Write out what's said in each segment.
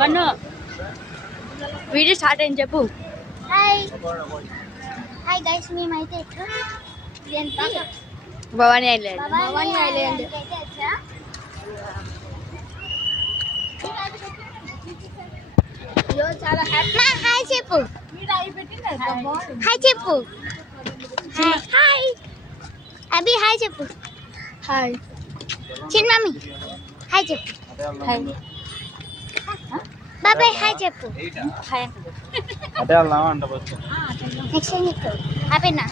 మన్ను video start అయింది చెప్పు. హాయ్ హాయ్ గైస్, మేమైతే భవానీ ఐలాండ్. భవానీ ఐలాండ్ చాలా హ్యాపీ. హాయ్ చెప్పు, హాయ్ చెప్పు, హాయ్ అభి, హాయ్ చెప్పు, హాయ్ చిన్న మమ్మీ హాయ్ చెప్పు, హాయ్ బాబాయ్ హాయ్ చెప్పు, హాయ్. నెక్స్ట్ టైం చెప్పు ఆపేనా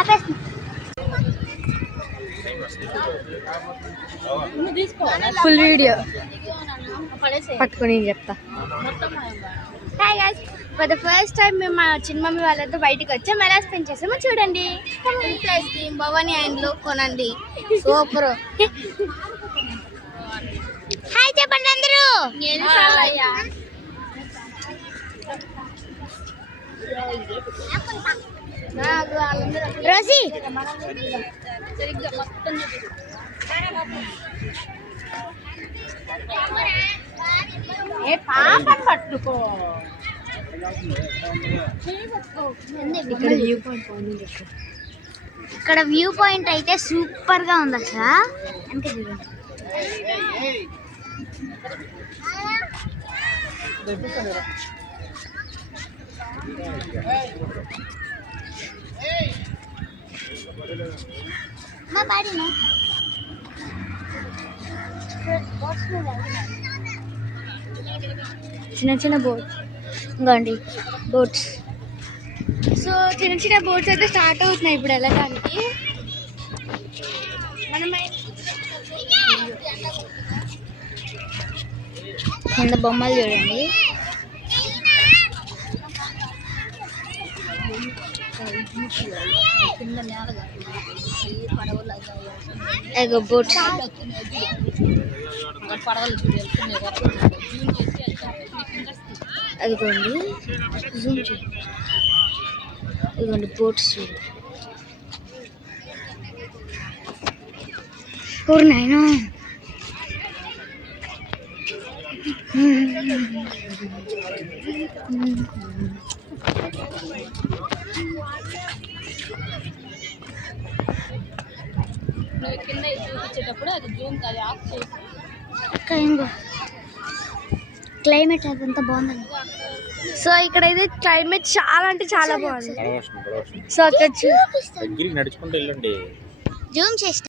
ఆపేస్తున్నా. ఫుల్ వీడియో పట్టుకొని చెప్తా. Hi guys, for the first time మేము మా చిన్న మమ్మీ వాళ్ళతో బయటకు వచ్చాం. ఎలా స్పెండ్ చేసామో చూడండి. ఐస్ క్రీమ్ భవానీ ఐలాండ్లో కొనండి, సూపర్. హాయ్ చెప్పండి అందరూ. రోజీ పట్టుకో. ఇక్కడ వ్యూ పాయింట్ అయితే సూపర్ గా ఉంది అసలు. ఎంత చూడండి. మా బాడీనా చిన్న చిన్న బోట్స్ ఇంకోండి బోట్స్. సో చిన్న చిన్న బోట్స్ అయితే స్టార్ట్ అవుతున్నాయి ఇప్పుడు వెళ్ళడానికి. కింద బొమ్మలు చూడండి. ఎగో బోట్స్ అదిగోండి, జూమ్ చేయండి. ఇదిగోండి బోట్స్ చూడండి. ఓరు నాయనా, కింద చూపించేటప్పుడు అది జూమ్ అది ఆఫ్ చేసి. క్లైమేట్ అదంతా బాగుందండి. సో ఇక్కడైతే క్లైమేట్ చాలా అంటే చాలా బాగుంది. సో అక్కడ నడుచుకుంటూ వెళ్ళండి. జూమ్ చేస్తా.